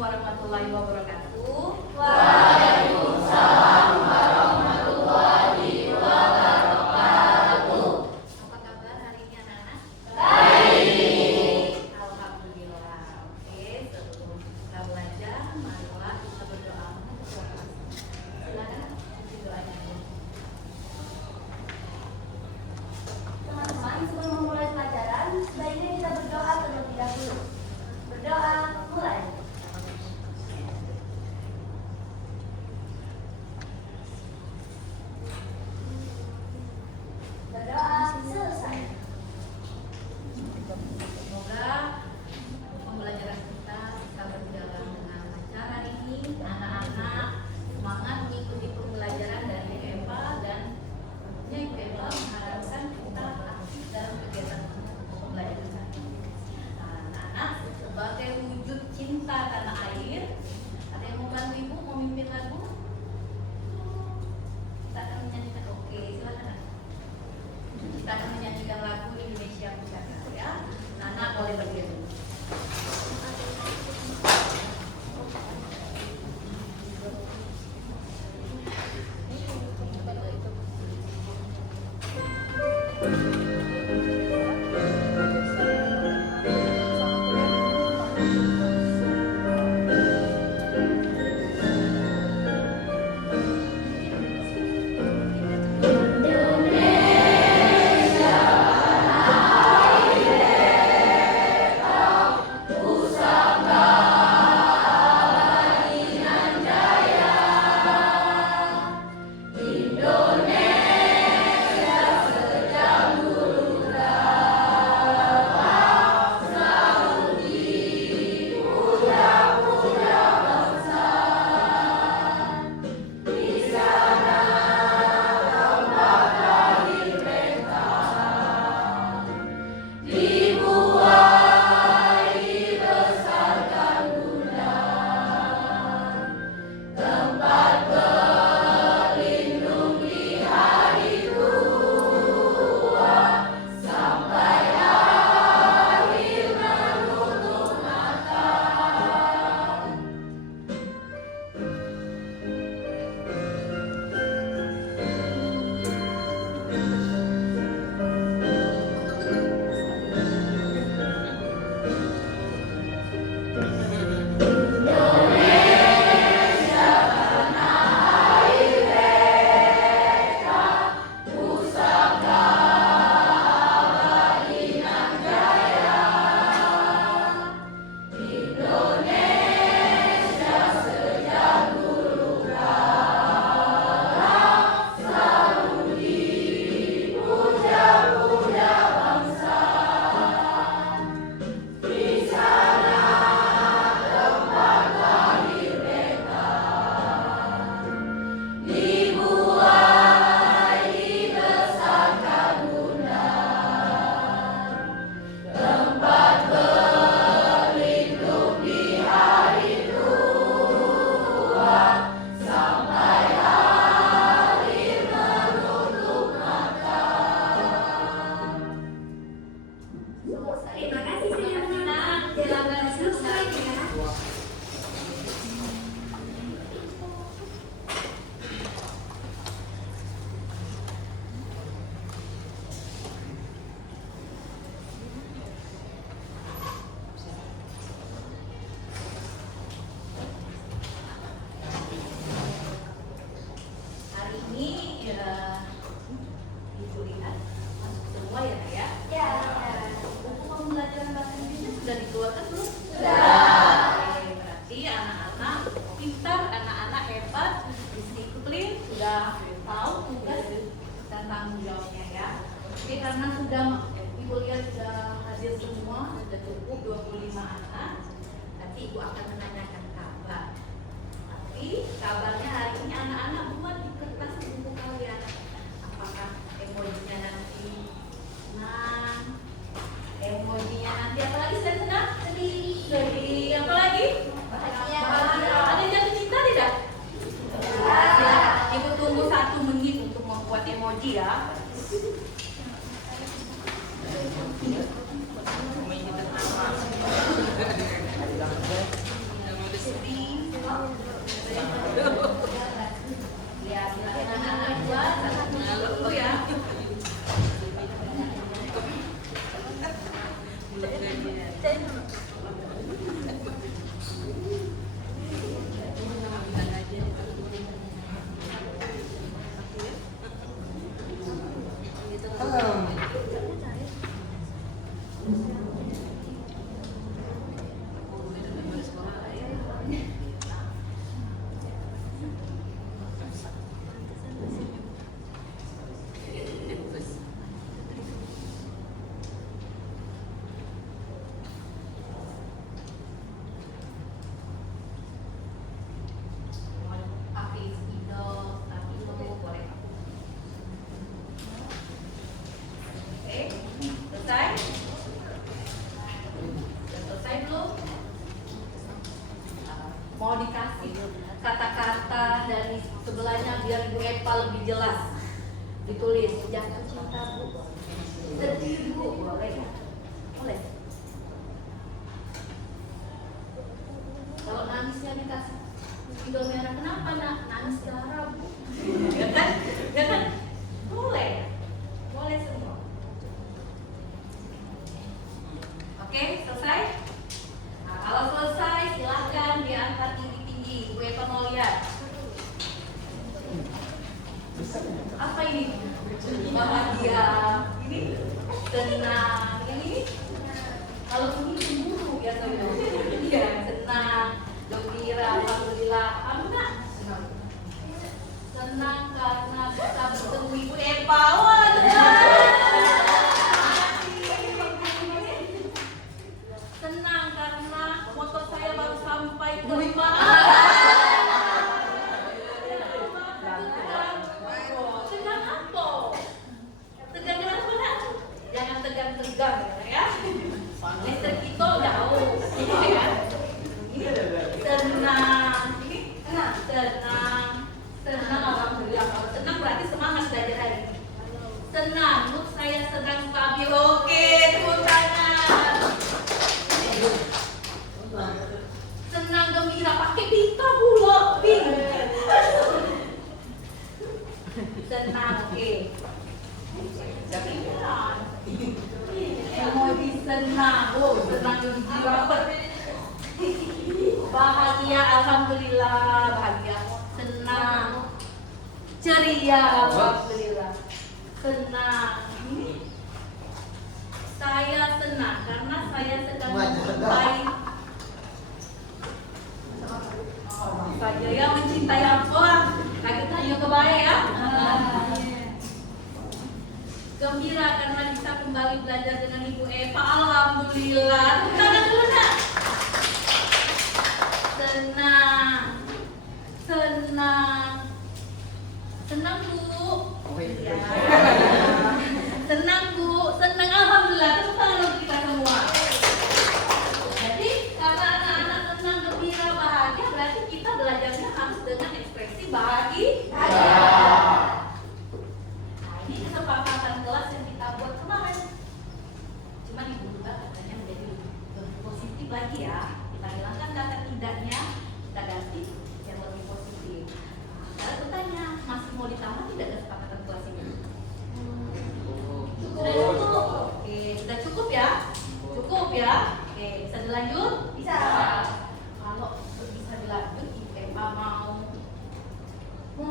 warahmatullahi wabarakatuh. Waalaikumsalam warahmatullahi wabarakatuh. Apa kabar hari ini anak-anak? Baik. Alhamdulillah. Oke, sebelum kita belajar, marilah kita berdoa. Silakan ikuti doanya. Teman-teman, sebelum memulai pelajaran, sebaiknya kita berdoa terlebih dahulu. Berdoa, mulai. Berdoa, selesai. Semoga pembelajaran kita bisa berjalan dengan lancar hari ini. Anak-anak semangat mengikuti pembelajaran dari Eva dan tentunya Ibu Eva mengharapkan kita aktif dalam kegiatan pembelajaran. Anak-anak sebagai wujud cinta tanah air, ada yang mau bantu Ibu memimpin lagu? Kita akan menyanyikan. Oke, silakan. Kita akan menyanyikan lagu Indonesia Pusaka ya. Anak boleh berdiri. Terima kasih anak-anak. Jalankan selesai ya. Hari ini ya Ibu lihat masuk semua ya Kak ya. Ya. Buku pembelajaran bahasa Indonesia sudah dikeluarkan belum? Sudah. Oke, berarti anak-anak pintar, anak-anak hebat, disiplin, sudah tahu tugas dan tanggung jawabnya ya. Oke, karena sudah Ibu lihat sudah hadir semua, sudah cukup 25 anak. Nanti Ibu akan menanyakan kabar. Tapi kabarnya hari ini anak-anak buat di kertas buku kalian. Apakah emojinya nanti senang, emojinya nanti apa lagi senang? Sedih. Apa lagi? Bahagia. Ada jatuh cinta tidak? Ya. Ibu tunggu 1 menit untuk membuat emoji ya. mau dikasih kata-kata dari sebelahnya biar Ibu Epa lebih jelas. Ditulis, jatuh cinta Bu, sedih Bu, boleh nggak? Boleh. Kalau nangisnya dikasih spidol merah, kenapa nak? Nangis Clara Bu. Ya kan? Ya kan? Boleh. Boleh semua. Oke, selesai? Nah, kalau selesai silahkan diangkat tinggi-tinggi. Ibu Epa mau lihat. Apa ini? Bahagia. Ini tenang. Ini kalau ini cemburu biasanya. Iya, tenang, gembira, alhamdulillah. Alhamdulillah. Senang karena bisa bertemu Ibu Epa. Wah, senang karena motor saya baru sampai ke rumah. Tegang apa? Tegang kenapa? Jangan tegang-tegang ya. Listrik kita jauh, ya. Tenang, ini tenang, tenang, alhamdulillah. Tenang berarti semangat belajar hari ini. Tenang, mood saya sedang stabil. Oke, tepuk tangan. Tenang, gembira, pakai pita pula, pink. Tenang, oke. Jangan. Emosi senang, oh senang gembira. Bahagia, alhamdulillah, bahagia, senang, ceria, alhamdulillah, senang. Saya senang karena saya sedang mencintai. Saja ya mencintai apa? Lagi tanya kebaik ya. Gembira karena bisa kembali belajar dengan Ibu Epa, alhamdulillah. Tangan dulu nak. Senang, senang, senang Bu. Ya. Senang Bu, senang, alhamdulillah. Tepuk tangan untuk kita semua. Jadi karena anak-anak senang, gembira, bahagia, berarti kita belajarnya harus dengan ekspresi bahagia. Nah, ini kesepakatan kelas yang kita buat kemarin. Cuma diubah katanya menjadi lebih positif lagi ya. Kita hilangkan kata tidaknya, kita ganti yang lebih positif. Saya bertanya, masih mau ditambah tidak kesepakatan kelas ini? Sudah cukup? Oke, sudah cukup ya? Cukup ya? Oke, bisa dilanjut? Bisa. Kalau bisa dilanjut, Ibu Epa mau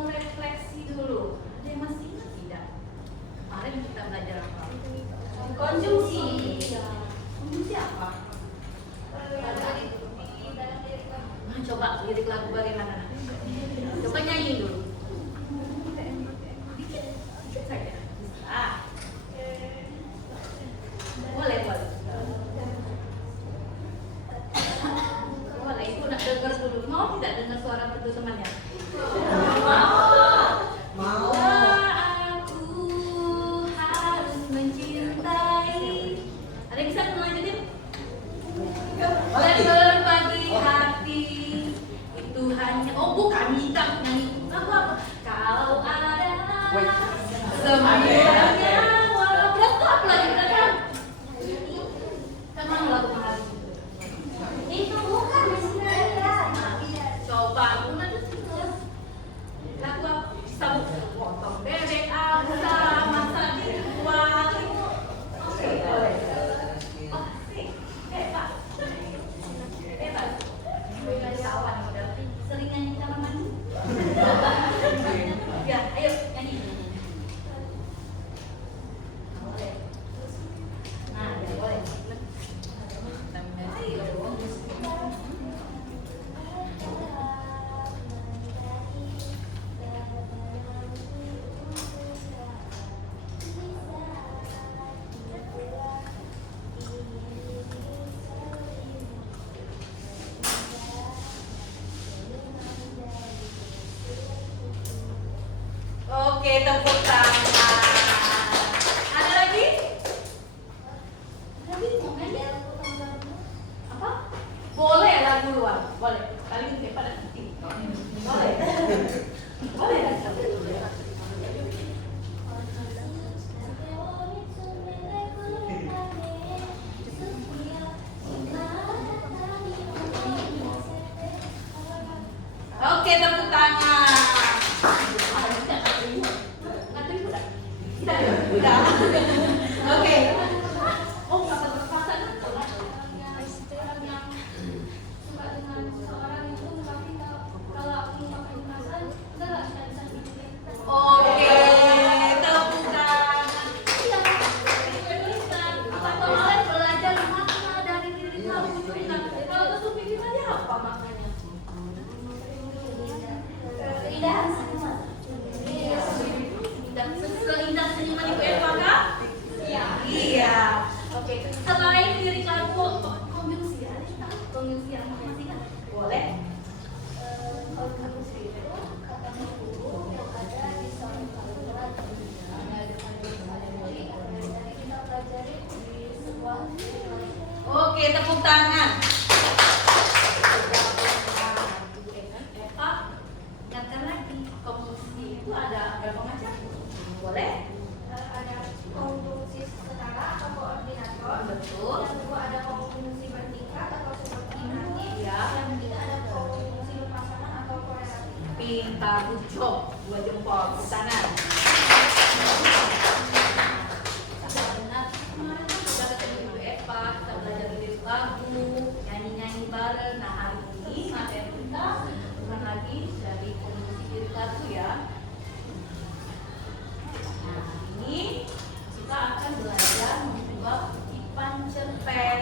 refleksi dulu. Ada yang masih ingat tidak? Kemarin kita belajar apa? Konjungsi. Konjungsi apa? Nah, coba lirik lagu bagaimana? Coba nyanyi dulu. Dikit saja. Bisa. Boleh, boleh. Boleh, Ibu nak dengar dulu. Mau tidak dengar suara betul temannya? Mau. Aku harus mencintai. Ada yang bisa melanjutin? Dan berbagi hati itu hanya, oh bukan kita nyanyi apa? Kalau ada semuanya walau berapa lagi kan? Kemana lagu mahal? Itu bukan sebenarnya. Coba aku nanti lagu apa? Sabuk potong bebek asa masa dibuang. Oke, boleh. Oh, sih. Hebat. Hebat. Kawan udah sering nyanyi kamar mandi. Ya, ayo nyanyi. Boleh. Nah, ya boleh. Ayo. Oke, tepuk tangan. Ada lagi? Ada lagi? Mau nyanyi? Apa? Boleh lagu luar, boleh. paling hebat dan aktif. Boleh. Boleh kan? Oke, tepuk tangan. Udah. Oke. Oh, apa terpaksa? Oke, tepuk tangan. Apa kemarin belajar makna dari diri kamu juga? Kalau tutup pikirannya apa maknanya? Keindahan seniman. Seindah seniman Ibu Eva kah? Iya. Iya. Oke. Selain diri kamu, komisi apa masih kan? Boleh. Komisi itu kata guru yang ada di suatu peraturan dari kita pelajari di sebuah nilai. Oke, tepuk tangan. Eva, ingatkan lagi, komisi itu ada berapa macam? Boleh? Ada fungsi setara atau koordinator. Betul. Yang kedua ada fungsi bertingkat atau subordinatif. Ya. Yang ketiga ada fungsi berpasangan atau korelatif. Pintar, good job. 2 jempol, tepuk tangan. Benar, kemarin kan sudah ketemu Ibu Eva, kita belajar lirik lagu, nyanyi-nyanyi bareng. Nah, hari ini materi kita bukan lagi dari komisi lirik lagu ya. Nah, ini kita akan belajar mengubah kutipan cerpen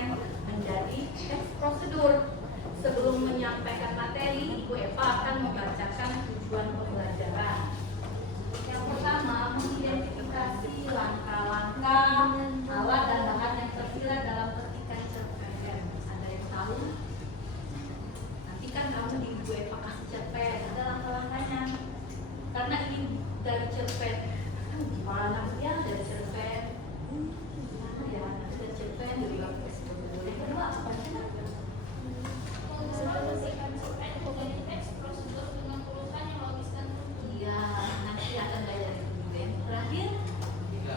menjadi teks prosedur. Sebelum menyampaikan materi, Ibu Eva akan membacakan tujuan pembelajaran. Yang pertama, mengidentifikasi langkah-langkah, alat dan bahan yang tersirat dalam petikan cerpen. Ada yang tahu? Nanti kan kamu di Ibu Eva kasih cerpen, ada langkah-langkahnya. Karena ini dari cerpen, gimana ya dari cerpen? Gimana ya dari cerpen dari waktu sebelum yang kedua apa sih? Iya, nanti akan belajar itu. Yang terakhir, Jika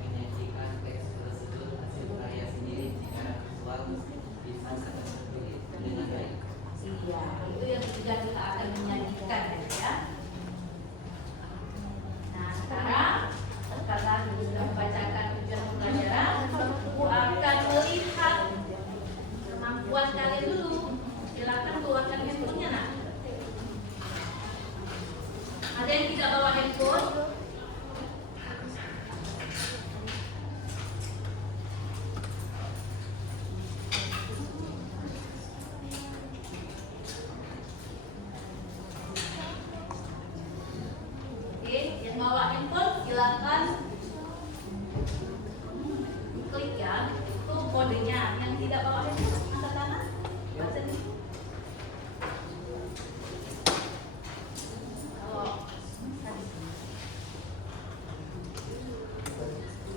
menyajikan teks prosedur hasil karya sendiri secara visual bisa sangat tertulis dengan baik. iya itu yang ketiga kita akan menyajikan ya. Nah sekarang setelah sudah membacakan tujuan pembelajaran, Ibu akan melihat kemampuan kalian dulu. Silakan keluarkan handphonenya nak. Ada yang tidak bawa handphone? Oke, yang bawa handphone silakan klik ya. Itu kodenya. Yang tidak bawa handphone angkat tangan. Baca di situ.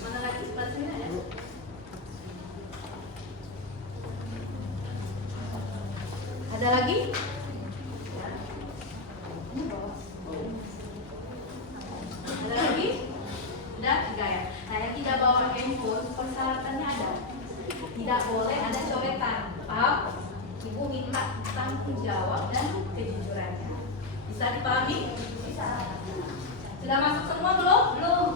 Mana lagi spasinya ya? Ada lagi? Ada lagi? Udah? Tiga ya? Nah yang tidak bawa handphone, persyaratannya ada. Tidak boleh ada coretan. Paham? Ibu minta tanggung jawab dan kejujurannya. Bisa dipahami? Bisa. Sudah masuk semua belum? Belum.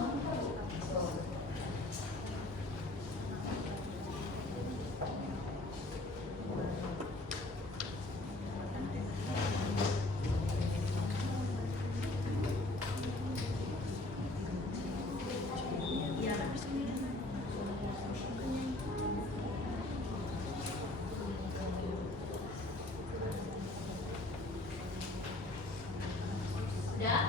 Iya. Sudah?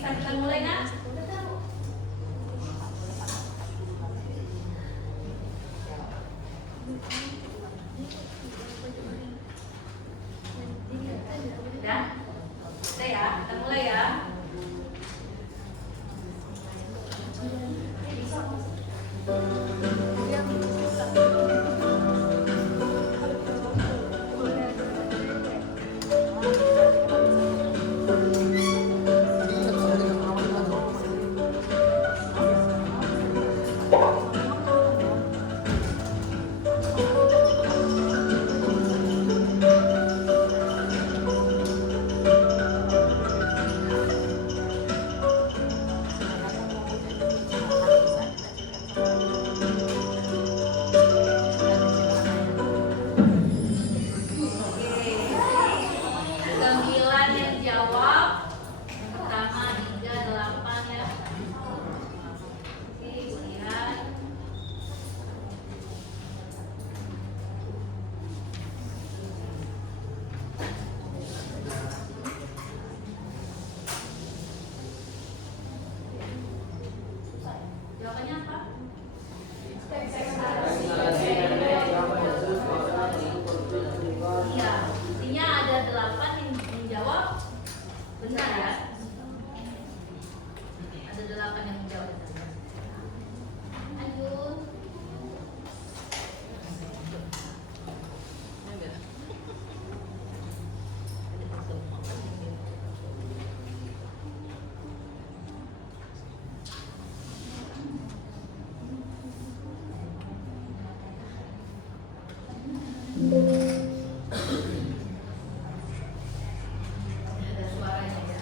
bisa kita mulai kan? Udah? Udah ya, kita mulai ya. Jawabannya apa? Iya, intinya ada 8 yang menjawab benar ya. Ada 8 yang menjawab benar. Lanjut. Ada suaranya ya.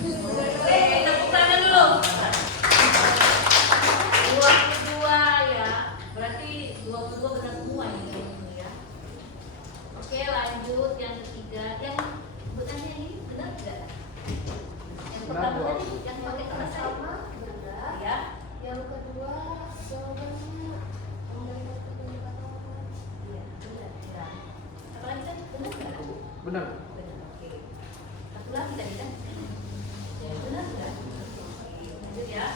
Tepuk tangan dulu. 22 ya. Berarti 22 benar semua ini ya. Oke, lanjut yang ketiga. Yang sebutannya ini benar enggak? Yang pertama tadi yang pakai kertas Sama benar. ya. Yang kedua jawabannya memberikan petunjuk atau apa? Iya, benar. Ya. Apa lagi kan? Benar enggak? Benar. Benar. Oke. Satu lagi tadi kan? Ya, benar enggak? Lanjut ya.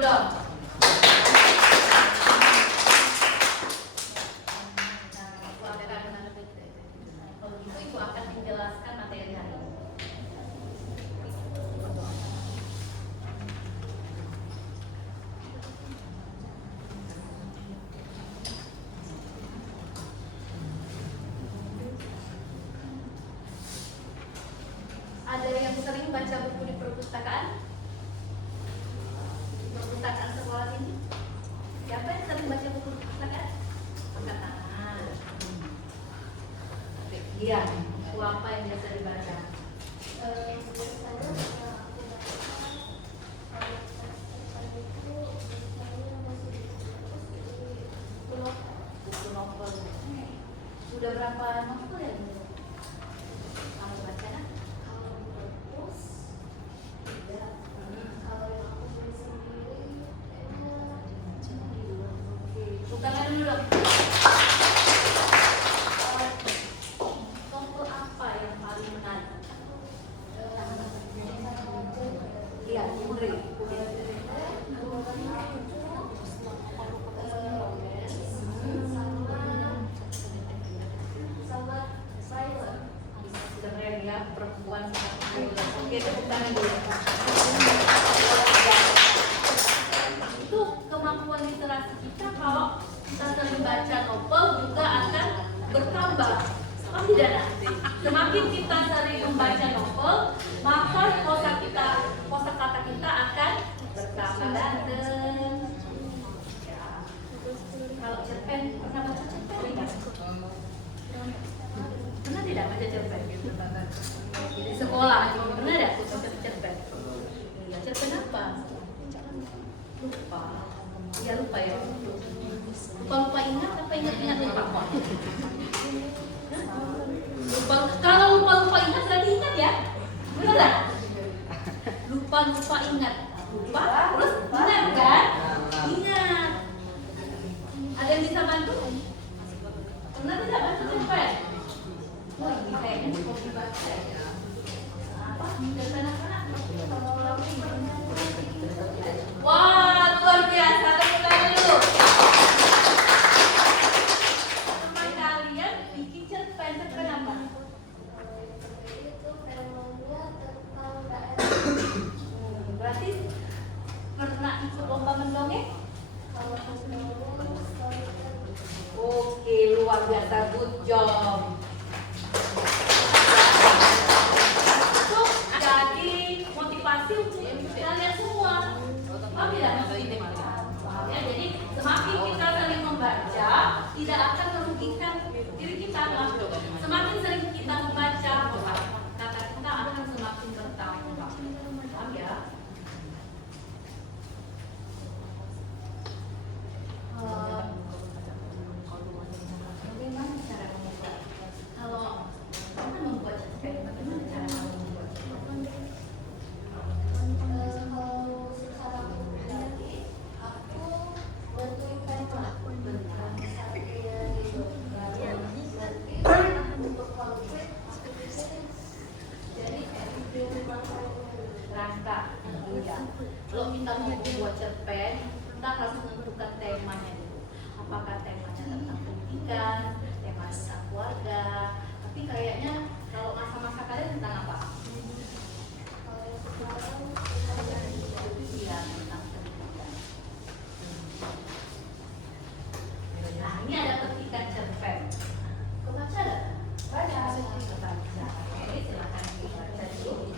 dulu dong. Kalau gitu Ibu akan menjelaskan materi hari ini. Ada yang sering baca buku di perpustakaan? Di perpustakaan sekolah ini? Siapa yang sering baca buku di perpustakaan? Angkat tangan. Iya, buku apa yang biasa dibaca? Buku novel. Sudah berapa novel ya? Kamu baca kan? Bukan lagi dulu dong. Novel apa yang paling menarik? Iya, Indri. Sudah keren ya, perempuan oke, tepuk tangan dulu. Itu kemampuan literasi kita kalau kita sering baca novel juga akan bertambah. Oh tidak ada. Semakin kita sering membaca novel, maka kosakata kita akan bertambah ganteng. Ya. Kalau cerpen, pernah baca cerpen tidak? Pernah tidak baca cerpen? Di sekolah pernah tidak baca cerpen? Ya, cerpen apa? Lupa. Ya lupa ya. Lupa ingat apa ingat lupa? Lupa. Kalau lupa ingat berarti ingat ya? Benar tak? Lupa ingat. Lupa terus ingat kan? Ingat. Ada yang bisa bantu? Pernah tidak baca cerpen? Wah, ini kayaknya cukup dibaca ya. Apa? Cerpen apa? Wah, luar biasa. Tepuk tangan dulu. Sama kalian bikin cerpen apa? Berarti pernah ikut lomba mendongeng? Oke, luar biasa. Good job. Itu jadi motivasi untuk kalian semua. Paham tidak maksud ini? Ya, jadi semakin kita sering membaca, tidak akan merugikan diri kita. Semakin sering kita membaca, kata kita akan semakin bertambah. Paham ya? Bagaimana cara membuat? Kalau kita membuat cerpen, bagaimana cara kamu membuat? Kalau secara pribadi, aku bentuk tema untuk konflik. Jadi rangka. Ya. Kalau kita mau membuat cerpen, kita harus menentukan temanya dulu. Apakah temanya tentang pendidikan, tema tentang keluarga. Tapi kayaknya kalau masa-masa kalian tentang apa? Iya, tentang pendidikan. Nah, ini ada petikan cerpen. Kebaca ada? Baca. Kebaca. Oke, silakan dibaca dulu.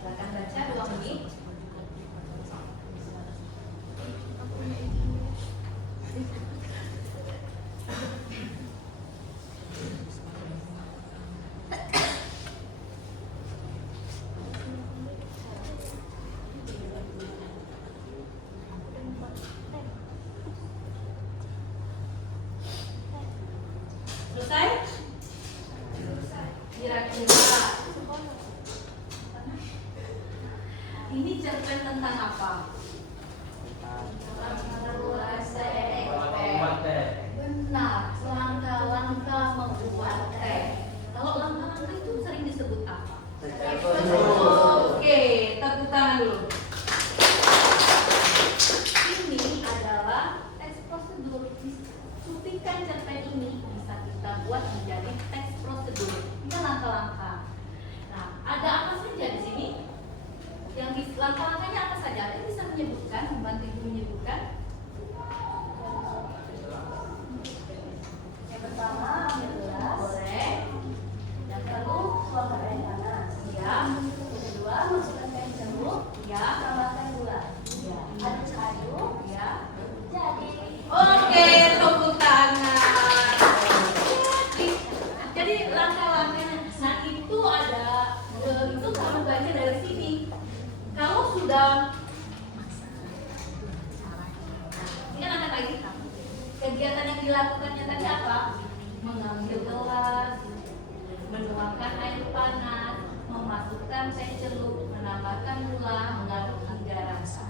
Silakan baca 2 menit. Selesai? Kira-kira ini cerpen tentang apa? Benar, langkah-langkah membuat teh. Kalau langkah-langkah itu sering disebut disebut apa? Teks Oke, tepuk tangan dulu. Ini adalah teks prosedur. Sutikan cerpen ini bisa kita buat menjadi teks prosedur. Ini langkah-langkah. Nah, ada apa saja di sini? Yang langkah-langkahnya apa saja? Ada yang bisa menyebutkan, membantu ibu menyebutkan? Yang pertama, ambil gelas. Boleh. Yang lalu, tuangkan air panas. Ya. Yang kedua, masukkan teh jeruk. Ya. Tambahkan gula. Ya. Aduk-aduk. Ya. Jadi. Oke, tepuk tangan. Jadi langkah-langkahnya, nah itu ada, itu kamu baca dari sini. Kalau sudah, ini kan akan lagi. Kegiatan yang dilakukannya tadi apa? Mengambil gelas, menuangkan air panas, memasukkan teh celup, menambahkan gula, mengaduk hingga rasa.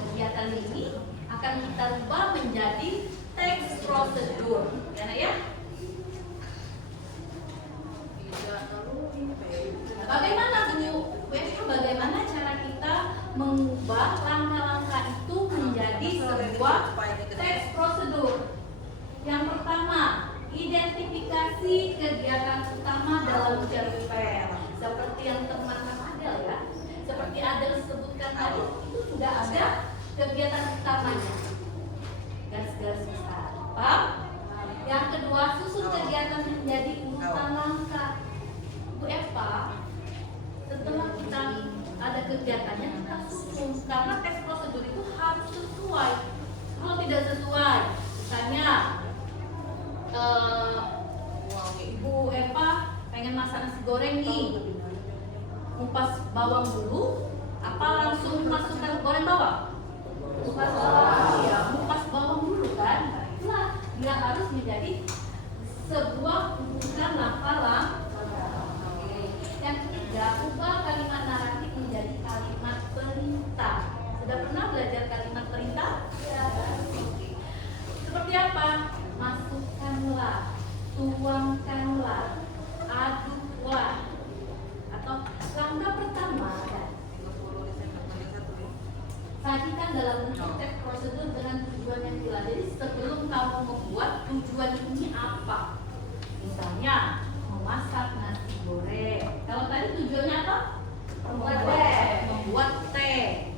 Kegiatan ini akan kita ubah menjadi teks prosedur, ya nak ya? Bagaimana bagaimana cara kita mengubah langkah-langkah itu menjadi sebuah teks prosedur? Yang pertama, identifikasi kegiatan utama dalam cerpen. Seperti yang teman-teman Adel ya, seperti Adel sebutkan tadi, itu sudah ada kegiatan utamanya. Garis-garis besar. Paham? Yang kedua, susun kegiatan menjadi urutan langkah. Bu Eva, setelah kita ada kegiatannya kita susun, karena teks prosedur itu harus sesuai. Kalau tidak sesuai, misalnya Ibu Eva pengen masak nasi goreng nih, ngupas bawang dulu, apa langsung masukkan goreng bawang? Ngupas bawang, ya, ngupas bawang dulu kan? Nah, itulah dia harus menjadi sebuah urutan langkah-langkah. Yang ketiga, ubah kalimat naratif menjadi kalimat perintah. Sudah pernah belajar kalimat perintah? Ya. Oke. Seperti apa? Masukkanlah, tuangkanlah, aduklah. Atau langkah pertama, sajikan dalam bentuk teks prosedur dengan tujuan yang jelas. Jadi sebelum kamu membuat, tujuan ini apa? Misalnya memasak nasi goreng. Kalau tadi tujuannya apa? Membuat teh.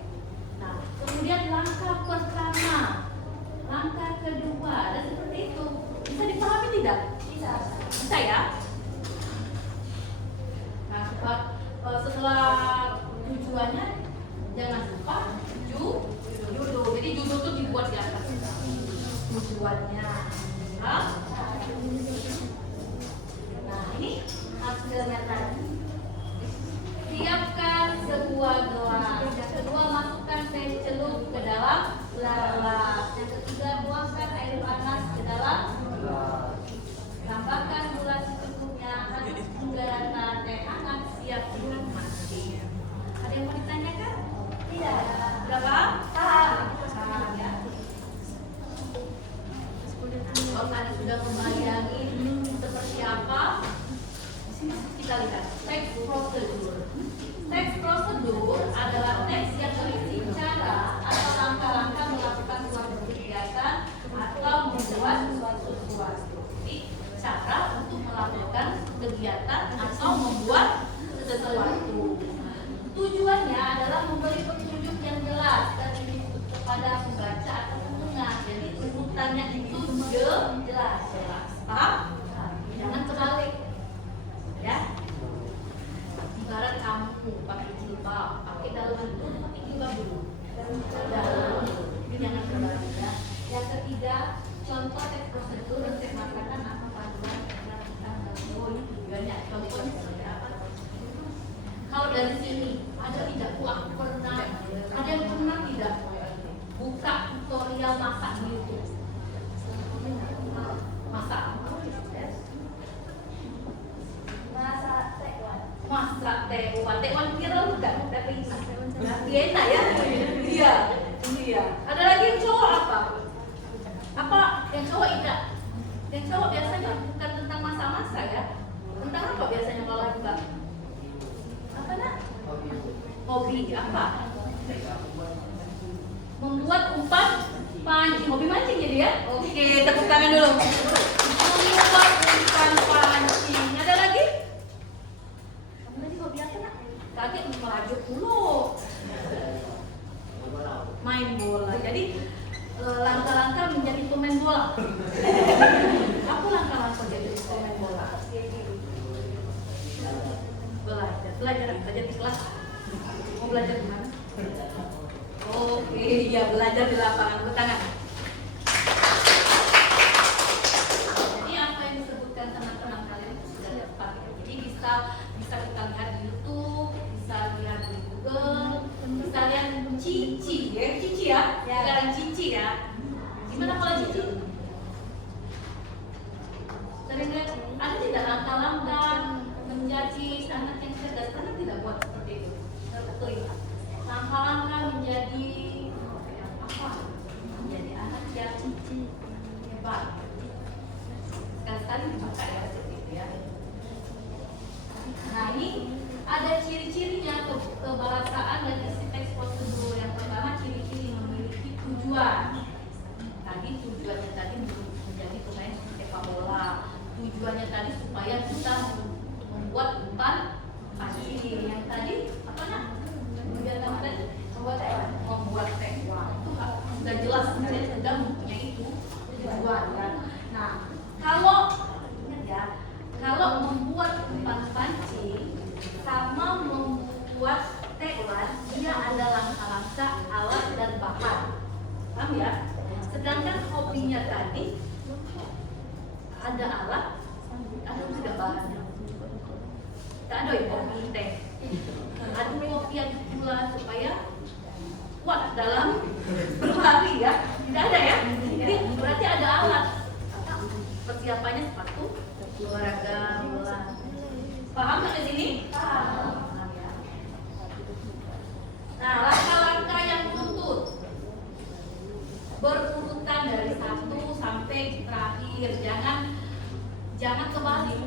Nah, kemudian langkah pertama, langkah kedua, dan seperti itu. Bisa dipahami tidak? Bisa. Bisa ya? Nah, setelah tujuannya, jangan lupa judul. Jadi judul itu dibuat di atas. Tujuannya. Hah? Nah, ini hasilnya tadi. Siapkan sebuah gelas. Yang kedua, masukkan teh celup ke dalam gelas. Yang ketiga, buangkan air panas ke dalam gelas. Tambahkan gula secukupnya, aduk hingga rata, teh hangat siap dinikmati. Ada yang mau ditanyakan? Tidak. Berapa? Paham. Paham ya. Kalau tadi sudah membayangin seperti apa, di sini kita lihat teks prosedur. Teks prosedur adalah teks yang berisi cara atau langkah-langkah melakukan suatu kegiatan atau membuat suatu sesuatu. Jadi cara untuk melakukan kegiatan atau membuat sesuatu. Tujuannya adalah memberi petunjuk yang jelas dan kepada pembaca atau pendengar. Jadi urutannya itu jelas. Paham? Jangan terbalik. Ya. Ibarat kamu pakai jilbab, pakai dalaman dulu, pakai jilbab dulu. Dalam dulu. Ini jangan terbalik ya. Yang ketiga, contoh teks prosedur untuk masakan apa panduan cara kita melakukan tujuannya. Contohnya seperti apa? Kalau dari sini ada tidak? Aku pernah. Ada yang pernah tidak buka tutorial masak di YouTube? Masak. Masak tekwan viral bukan? Tapi dia enak ya? Iya. Ada lagi yang cowok apa? Apa yang cowok tidak? Yang cowok biasanya bukan tentang masak-masak ya? Tentang apa biasanya kalau buka? hobi apa? Membuat umpan pancing. Hobi mancing jadi ya? Oke, tepuk tangan dulu. Membuat umpan pancing. Ada lagi? Kamu tadi hobi apa nak? Kaget merajut dulu. Main bola. Jadi langkah-langkah menjadi pemain bola. Apa langkah-langkah jadi pemain bola? Belajar di kelas. Mau belajar di mana? Oke, ya belajar di lapangan. Tangan. Jadi apa yang disebutkan teman-teman kalian sudah tepat. Jadi bisa kita lihat di YouTube, bisa lihat di Google, bisa lihat Cici, ya Cici ya, sekarang Cici ya. Gimana kalau Cici? Sering lihat ada tidak langkah-langkah menjadi anak yang cerdas? Karena tidak buat seperti itu. Terlihat. Langkah-langkah menjadi apa? Menjadi anak yang hebat. Sekali-sekali dibuka ya seperti itu ya. Nah ini ada ciri-cirinya kebahasaan dan isi teks prosedur. Yang pertama ciri-ciri memiliki tujuan. Tadi tujuannya tadi menjadi pemain sepak bola. Tujuannya tadi supaya kita membuat umpan pancing. Yang tadi apa nak? Tujuan tadi membuat tekwan. Itu sudah jelas saya sudah mempunyai itu tujuan kan. Nah kalau ingat ya, kalau membuat umpan pancing sama membuat tekwan, dia ada langkah-langkah, alat dan bahan. Paham ya? Sedangkan hobinya tadi ada alat, ada tidak bahannya. Tak ada ya hobi teh. Ada hobi yang pula supaya kuat dalam berlari ya. Tidak ada ya. Jadi berarti ada alat. Persiapannya sepatu, olahraga, bola. Paham nggak di sini? Paham. Nah, langkah-langkah yang tuntut berurutan dari 1 sampai terakhir. Jangan kebalik.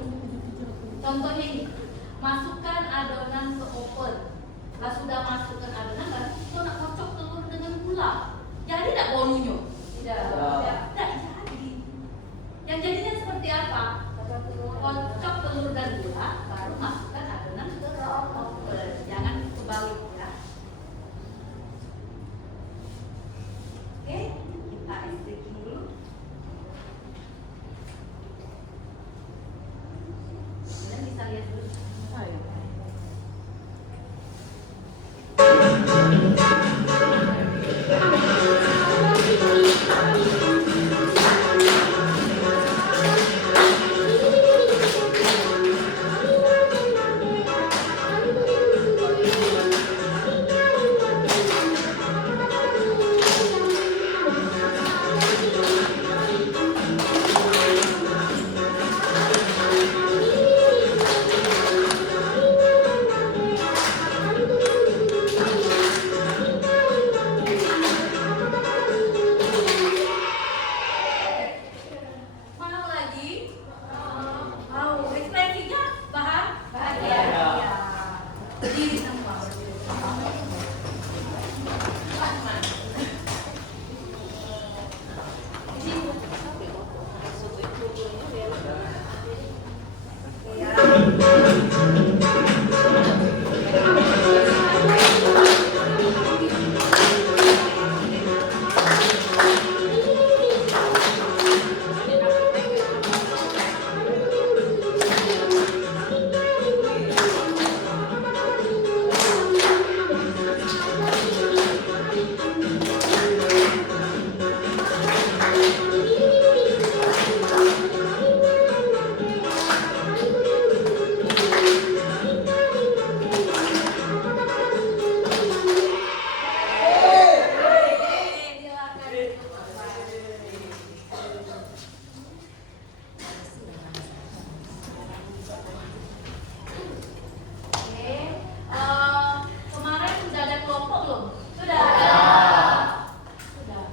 Contohnya ini, masukkan adonan ke oven. Kalau sudah masukkan adonan, baru kita nak kocok telur dengan gula. Jadi tidak bolunya? Tidak jadi. Yang jadinya seperti apa? Kocok telur dan gula, baru masukkan adonan ke oven. Jangan kebalik ya. Oke, kita istirahat dulu. Kalian bisa lihat dulu. Mau lagi? Mau. Ekspresinya bahagia. Berdiri semua. Kemarin sudah ada kelompok belum? Sudah. Sudah.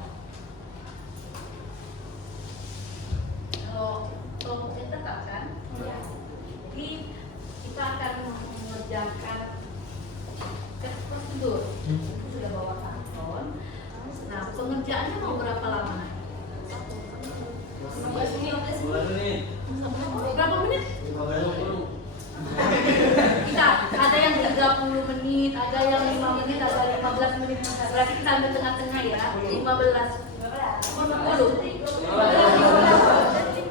Kalau kelompoknya tetap kan? Iya. Jadi kita akan mengerjakan tes prosedur. Kerjaannya mau berapa lama? 15 menit. Berapa menit? Kita ada yang 30 menit, ada yang 5 menit, ada 15 menit. Berarti kita ambil tengah-tengah ya, 15. 10.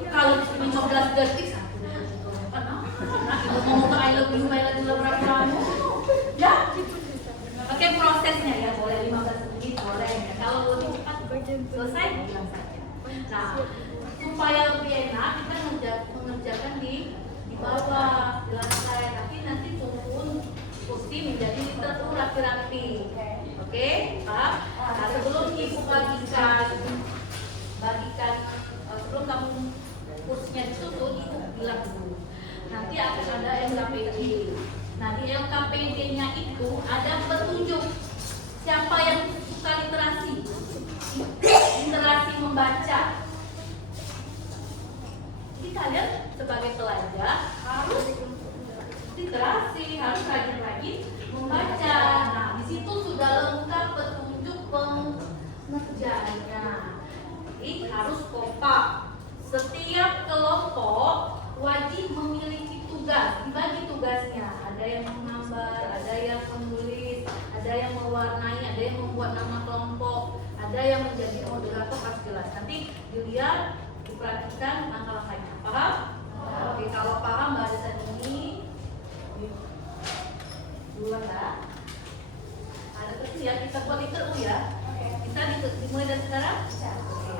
Kalau 15 detik, ngomong I love you, I love you, kamu. Ya, oke prosesnya ya, boleh 15 menit, boleh. Kalau lebih cepat selesai, bilang saja. Nah, supaya lebih enak, kita mengerjakan di bawah, di lantai. Tapi nanti susun kursi menjadi teratur rapi-rapi. Oke, Pak? Nah, sebelum ibu bagikan, sebelum kamu kursinya disusun, ibu bilang dulu. Nanti akan ada LKPD. Nah, di LKPD-nya itu ada petunjuk siapa yang suka literasi membaca. Jadi kalian sebagai pelajar harus literasi, harus rajin-rajin membaca. Nah, di situ sudah lengkap petunjuk pengerjaannya. Jadi harus kompak. Setiap kelompok wajib memiliki tugas, dibagi tugasnya. Ada yang menggambar, ada yang menulis, ada yang mewarnai, ada yang membuat nama kelompok, ada yang menjadi moderator, harus jelas. Nanti dilihat, diperhatikan langkah-langkahnya. Paham? Oke, kalau paham barisan ini duluan lah. Ada kecil ya, kita buat interview ya. Kita dimulai dari sekarang? Oke.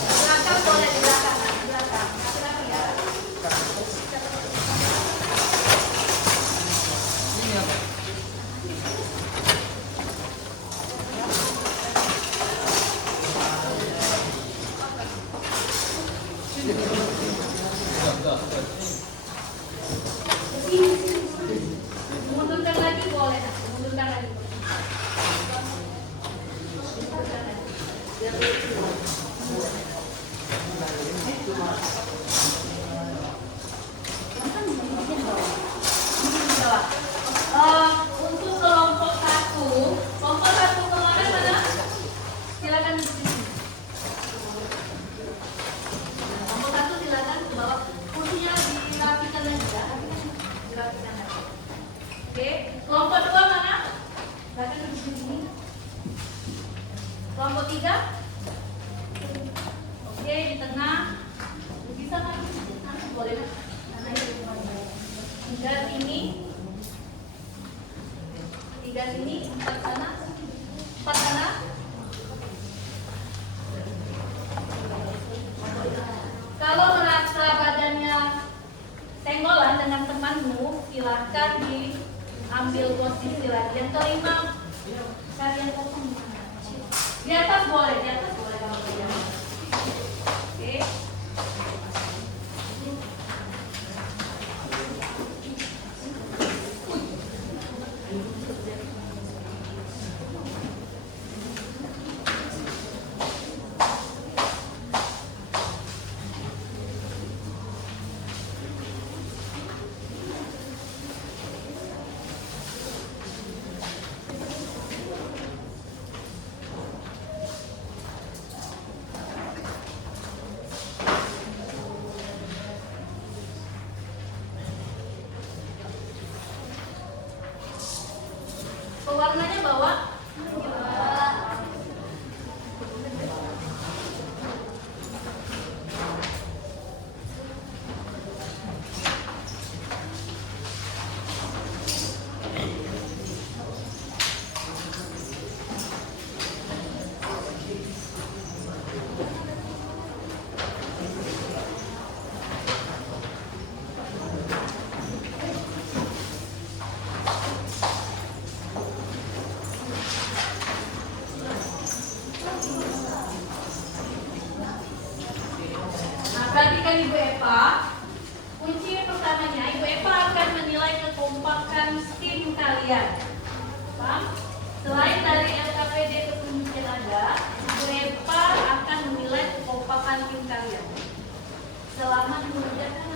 Belakang boleh di belakang. Belakang ya. Mundurkan lagi boleh, mundurkan lagi. Biar untuk kelompok satu kemarin mana? Silakan di sini. Kelompok satu silakan ke bawah. Kursinya dirapikan lagi ya. Dirapikan lagi. Oke, kelompok dua mana? Silakan di sini. Kelompok tiga. Oke, di tengah. Bisa kan? Boleh kan? Tiga sini. Tiga sini, empat sana. Empat sana. Kalau merasa badannya senggolan dengan temanmu, silakan diambil posisi lagi. Yang kelima, kalian kosong di mana? Di atas boleh, di atas boleh. Oke. Pewarnanya bawa. Perhatikan Ibu Eva, kunci pertamanya Ibu Eva akan menilai kekompakan tim kalian. Paham? Selain dari LKPD petunjuk yang ada, Ibu Eva akan menilai kekompakan tim kalian. Selama mengerjakan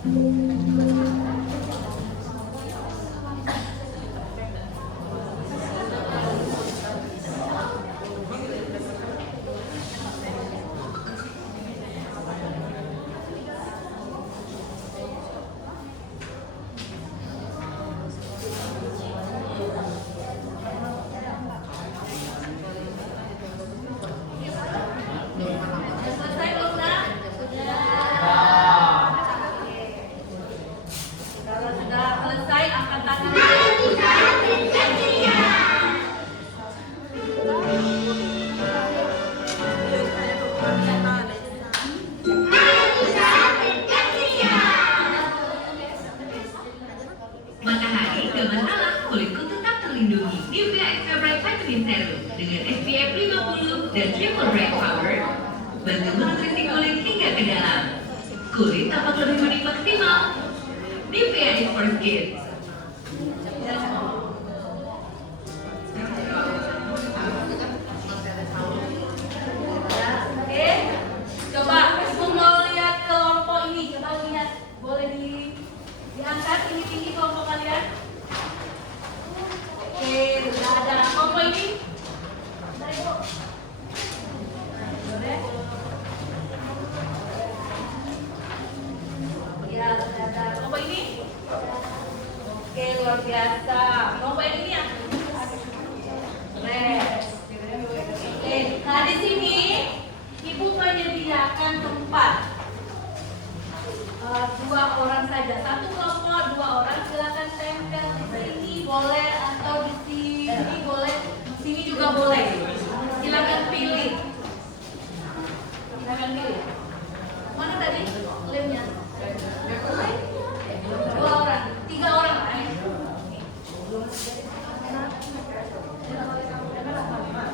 Selesai belum, Nak? Oke. Kalau sudah selesai, angkat tangan. Matahari gak masalah, kulitku tetap terlindungi. Nivea Extra Bright Vitamin Serum dengan SPF 50 dan Triple Bright Power bantu menutrisi kulit hingga ke dalam. Kulit tampak lebih bening maksimal. Nivea is for skin. Oke. Coba, aku mau lihat kelompok ini. Coba lihat, boleh diangkat ini tinggi kelompok kalian. Oke, sudah ada kelompok ini. Boleh. Ya, sudah ada kelompok ini. Oke, luar biasa. Kelompok yang ini ya. Keren. Oke, nah di sini Ibu menyediakan tempat. 2 orang saja, satu kelompok 2 orang, silakan tempel di sini boleh atau di sini boleh, di sini juga boleh. Silakan pilih. Silakan pilih. Mana tadi lemnya? 2 orang, 3 orang.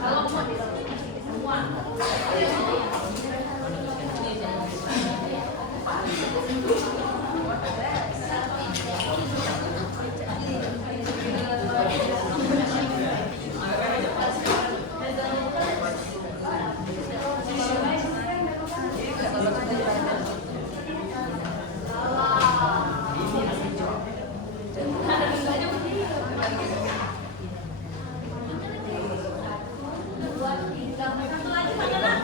Kalau mau semua. Satu lagi mana, Nak?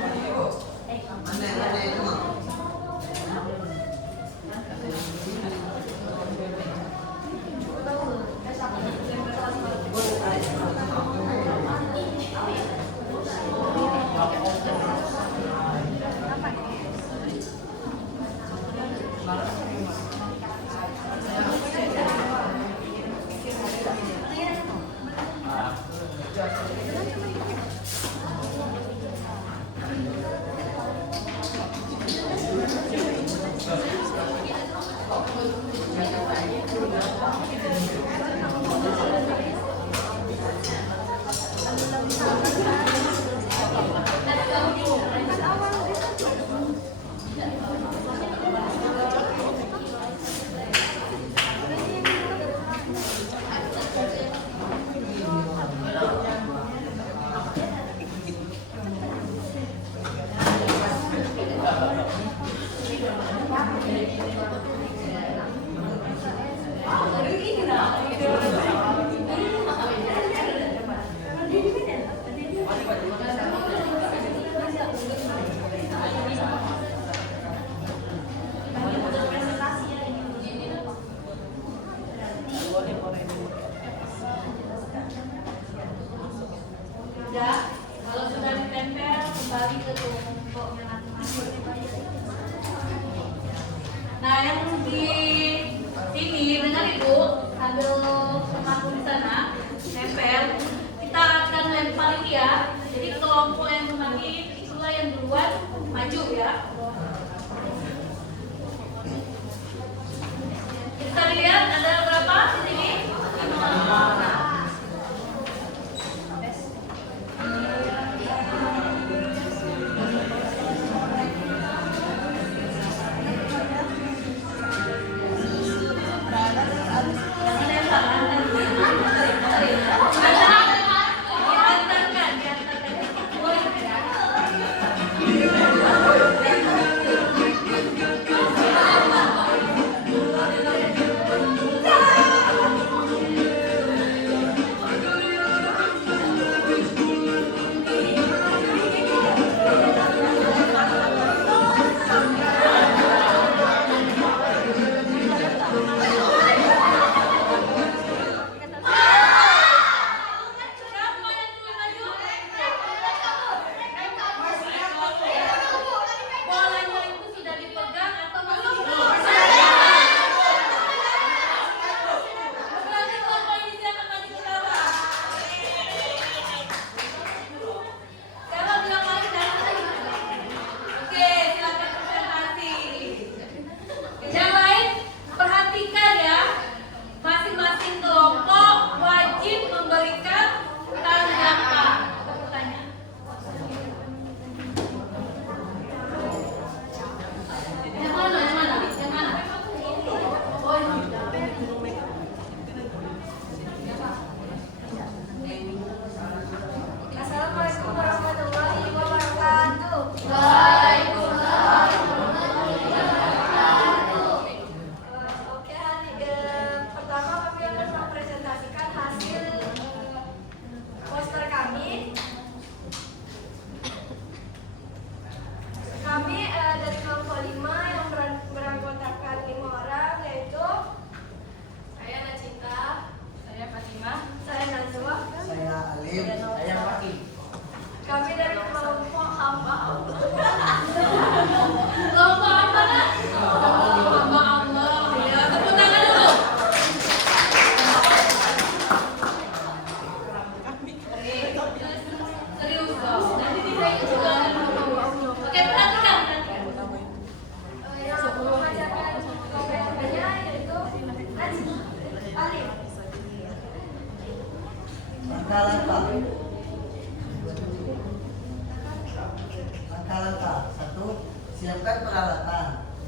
Sudah, kalau sudah ditempel kembali ke kelompoknya masing-masing. Nah, yang di sini dengar Ibu sambil mengaku di sana nempel, kita akan lempar ini ya. Jadi kelompok yang semakin itulah yang duluan maju ya. Kita lihat ada berapa di sini? 5. Diantarkan.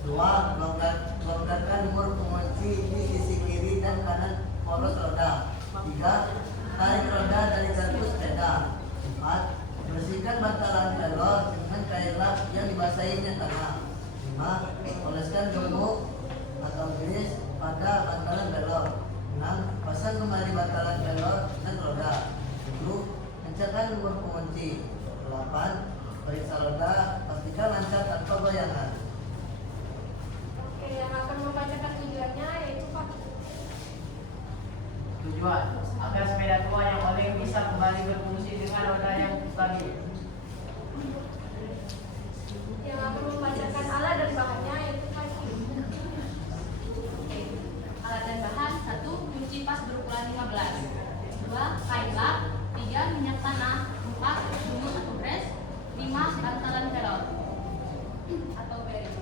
2. Longgarkan umur pengunci di sisi kiri dan kanan poros roda. 3. Tarik roda dari garpu sepeda. 4. Bersihkan bantalan pelor dengan kain lap yang dibasahinya tanah. 5. Oleskan gemuk atau grease pada bantalan pelor. 6. Pasang kembali bantalan pelor dan roda. 7. Kencangkan umur pengunci. 8. Periksa roda, pastikan lancar tanpa goyangan. Oke, yang akan membacakan tujuannya yaitu Pak. Tujuan agar sepeda tua yang oleng bisa kembali berfungsi dengan roda yang stabil. Yang akan membacakan alat dan bahannya yaitu Pak. Oke. Alat dan bahan: 1. Kunci pas berukuran 15. 2. Kain lap. 3. Minyak tanah. 4. Sumur atau bres. 5. Bantalan pelor atau bearing.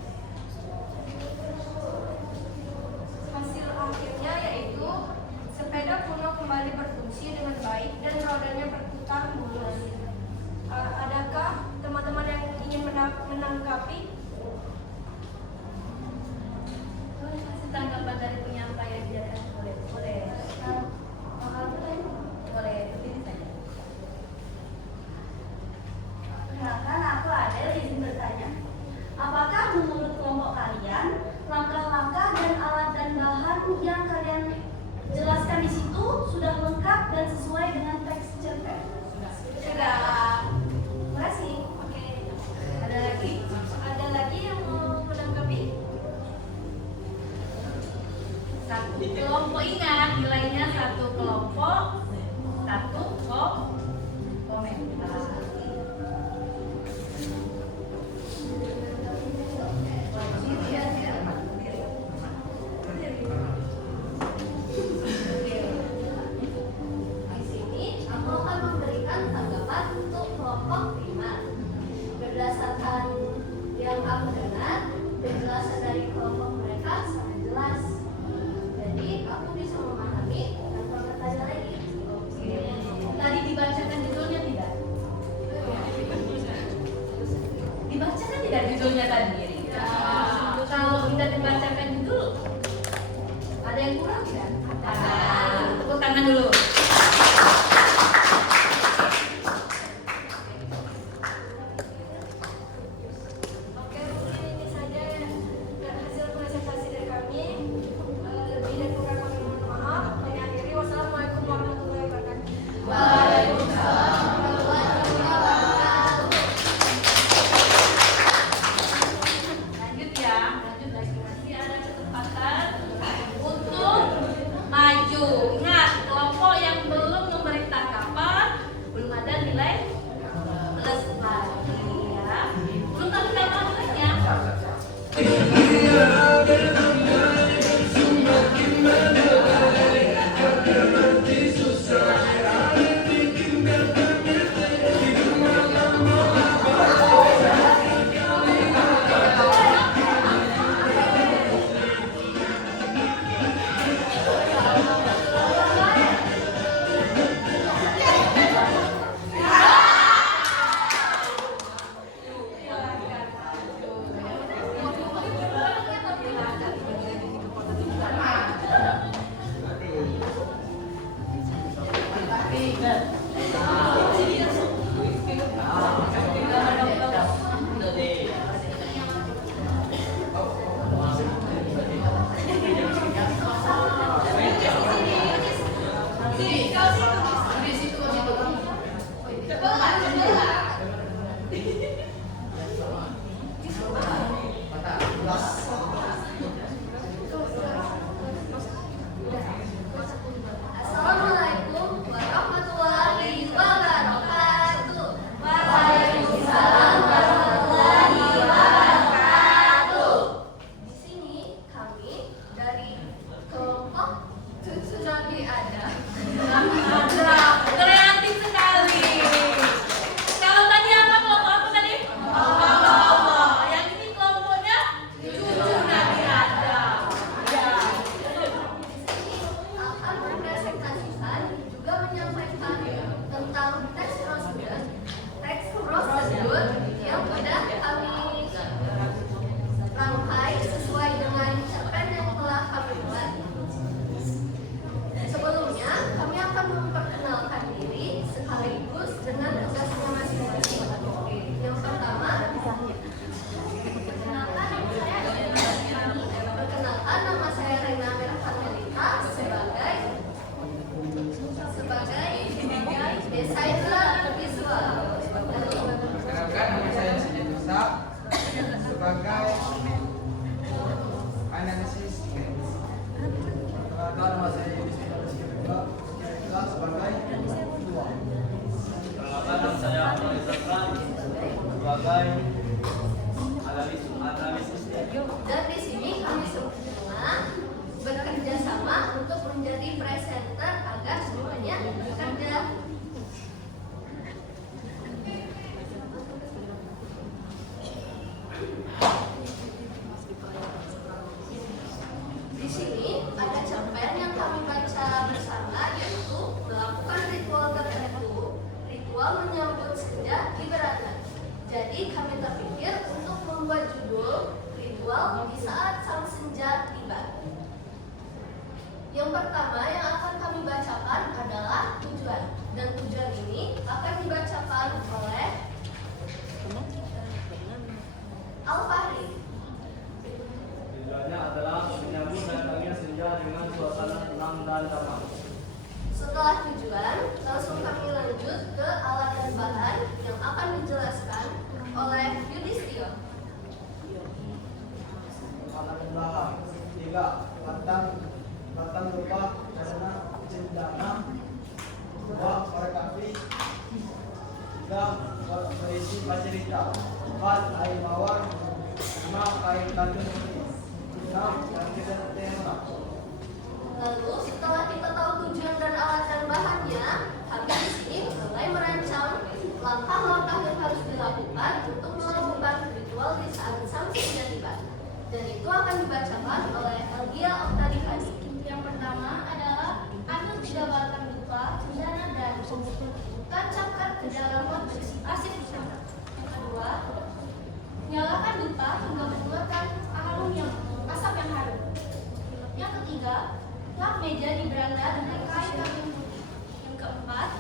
Hasil akhirnya yaitu sepeda kuno kembali berfungsi dengan baik dan rodanya berputar mulus. Adakah teman-teman yang ingin menanggapi? Boleh kasih tanggapan dari penyampaian dia? Boleh. Boleh. Boleh. Berdiri saja. Perkenalkan, aku Adel, izin bertanya. Apakah menurut kelompok kalian langkah-langkah dan alat dan bahan yang kalian jelaskan di situ sudah lengkap dan sesuai dengan teks cerpen? Sudah. Terima kasih. Oke. Ada lagi? Ada lagi yang mau menanggapi? Satu kelompok, ingat nilainya satu kelompok, satu komentar. Di sini aku akan memberikan tanggapan untuk kelompok 5. Berdasarkan yang aku dengar, penjelasan dari kelompok mereka sangat jelas. Jadi aku bisa memahami tanpa bertanya lagi. Tadi dibacakan judulnya tidak? Dibacakan tidak judulnya tadi? Kalau tidak dibacakan judul, ada yang kurang tidak? Ada. Tepuk tangan dulu. Oke, mungkin ini saja hasil presentasi dari kami. Lebih dan kurang kami mohon maaf. Kami akhiri. Wassalamualaikum warahmatullahi wabarakatuh. Lanjut ya, lanjut lagi. Masih ada kesempatan untuk maju. Ingat, kelompok yang belum memberi tanggapan belum ada nilai plus lagi ya. Belum tanggapan nilainya. sini ada cerpen yang kami baca bersama, yaitu melakukan ritual tertentu, ritual menyambut senja di beranda. Jadi kami terpikir untuk membuat judul ritual di saat sang senja tiba. Yang pertama yang akan kami bacakan adalah tujuan, dan tujuan ini akan dibacakan oleh Al-Fahri. Tujuannya adalah menyambut datangnya senja dengan suasana tenang dan damai. Setelah tujuan, langsung kami lanjut ke alat dan bahan yang akan dijelaskan oleh Yudhistira. Alat dan bahan. 3. Batang berupa karena cendana. 2. Korek api. 3. Berisi pasir hitam. 4. Air mawar. 5. Kain kantun putih. 6. Lantisan tema. Lalu setelah kita tahu tujuan dan alat dan bahannya, kami di sini mulai merancang langkah-langkah yang harus dilakukan untuk melakukan ritual di saat sang senja tiba. Dan itu akan dibacakan oleh Elgia Oktadihani. Yang pertama adalah ambil 3 batang dupa, cendana dan tancapkan ke dalam pot berisi pasir hitam. Yang kedua, nyalakan dupa hingga mengeluarkan asap yang harum. Yang ketiga, lap meja di beranda dengan kain kambing putih. Yang keempat,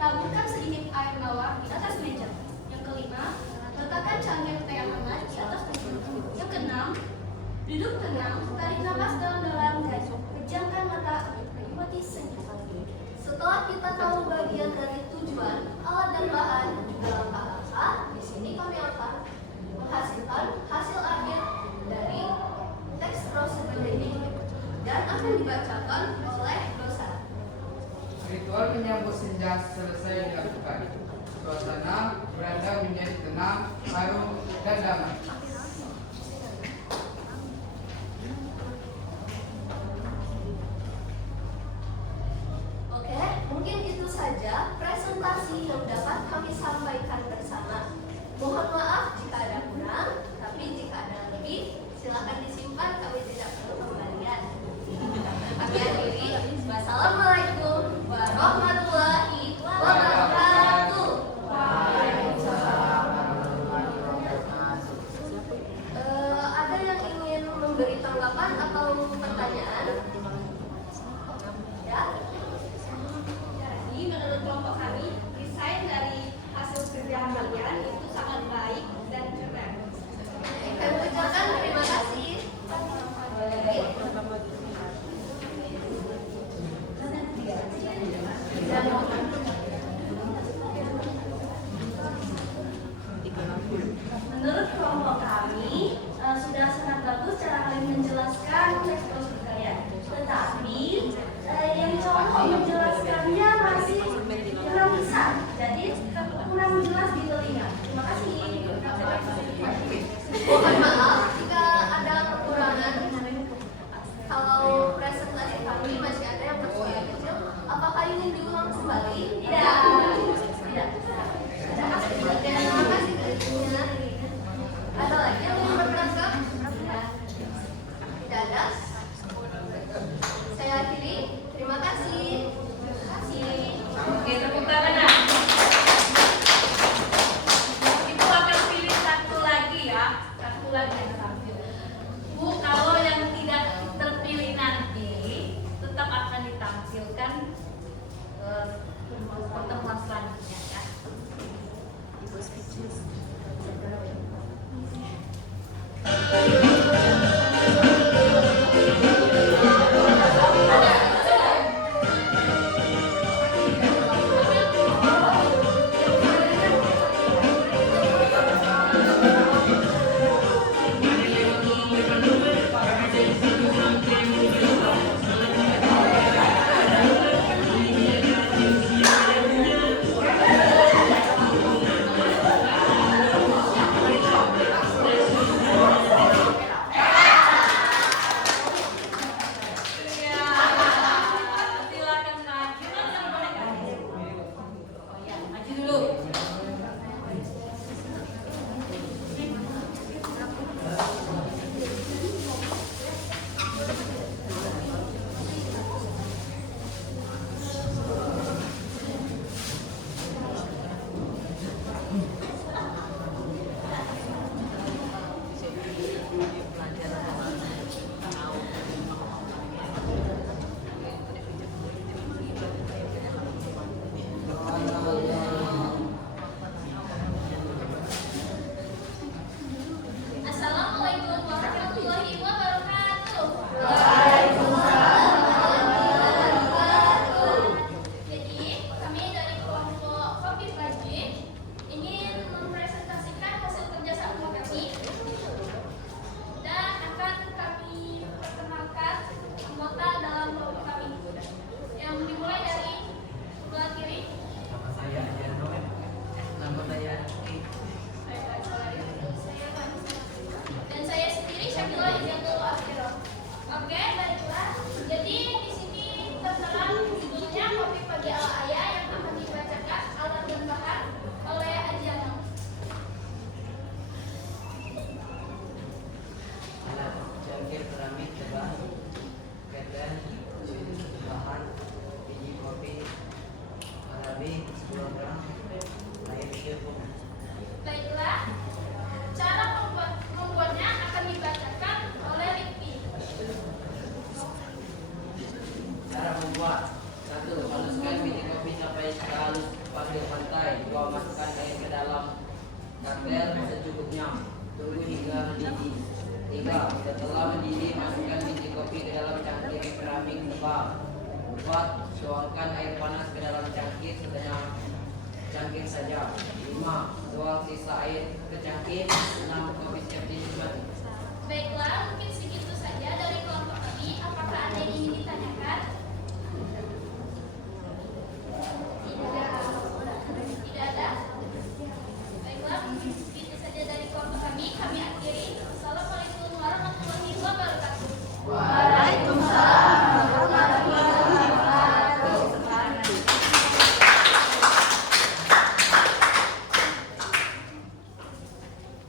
taburkan sedikit air mawar di atas meja. Yang kelima, letakkan cangkir teh yang hangat di atas meja. Yang keenam, duduk tenang, tarik nafas dalam-dalam dan pejamkan mata untuk menikmati senja. Setelah kita tahu bagian dari tujuan, alat dan bahan, dan juga langkah-langkah, di sini kami akan menghasilkan hasil akhir dari teks prosedur ini dan akan dibacakan oleh dosen. Ritual menyambut senja selesai dilakukan. Suasana beranda menjadi tenang, harum, dan damai. Oke, mungkin itu saja presentasi yang dapat kami sampaikan bersama. Mohon maaf jika ada kurang, tapi jika ada lebih, silakan disimpan, kami tidak perlu kembalian. Kami akhiri. Wassalamualaikum warahmatullahi wabarakatuh. Ada yang ingin memberi tanggapan atau pertanyaan? Ya? Jadi menurut kelompok kami, desain dari hasil kerja kalian itu sangat baik dan keren. Kami ucapkan terima kasih. Menurut kelompok kami sudah sangat bagus cara kalian menjelaskan teks cangkir keramik tebal, ketel, bahan, biji kopi, arabic 10 gram, air 3 cup. Baiklah, cara membuatnya akan dibacakan oleh Rifki. Cara membuat: 1. Haluskan biji kopi sampai halus pada pantai. 2. Masukkan air ke dalam ketel secukupnya. Tunggu hingga mendidih. 3. Setelah mendidih, masukkan biji kopi ke dalam cangkir keramik tebal. 4. Tuangkan air panas ke dalam cangkir setengah cangkir saja. 5. Tuang sisa air ke cangkir. 6. Kopi siap dinikmati. Baiklah, mungkin segitu saja dari kelompok kami. Apakah ada yang ingin ditanyakan? Tidak ada? Baiklah, mungkin segitu saja dari kelompok kami. Kami akhiri. Assalamualaikum warahmatullahi wabarakatuh. Waalaikumsalam warahmatullahi wabarakatuh.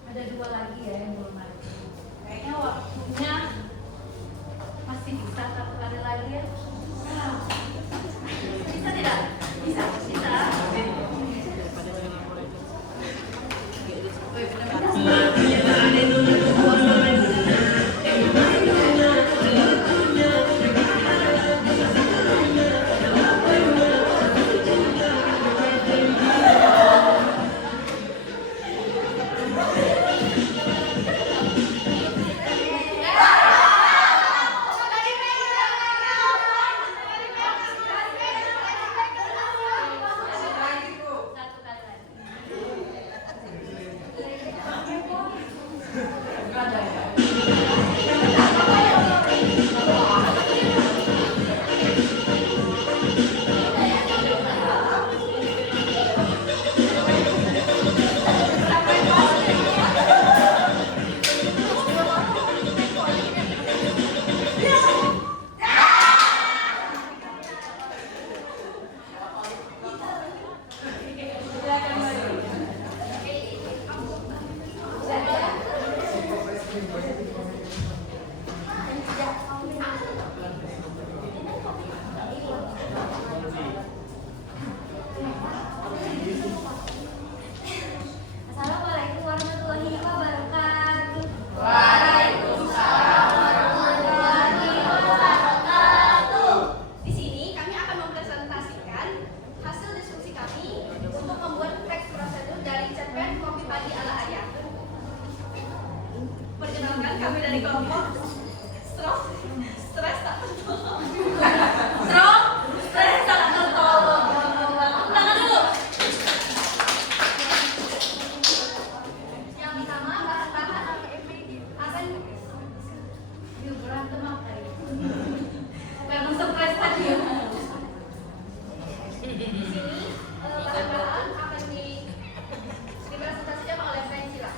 Ada 2 lagi ya yang belum ada. Kayaknya waktunya masih bisa 1 kali lagi ya. Bisa tidak? Bisa. Satu kali lagi. Assalamualaikum warahmatullahi wabarakatuh. Di sini kami akan mempresentasikan hasil diskusi kami untuk membuat teks prosedur dari cerpen kopi pagi ala ayah. Perkenalkan, kami dari kelompok stres tak tertolong. Stres tak tertolong. Tangan dulu. Yang pertama, bahan akan Yuk berantem apa ya? Karena stres tadi ya. di sini bahan-bahan akan dipresentasikan oleh Francila.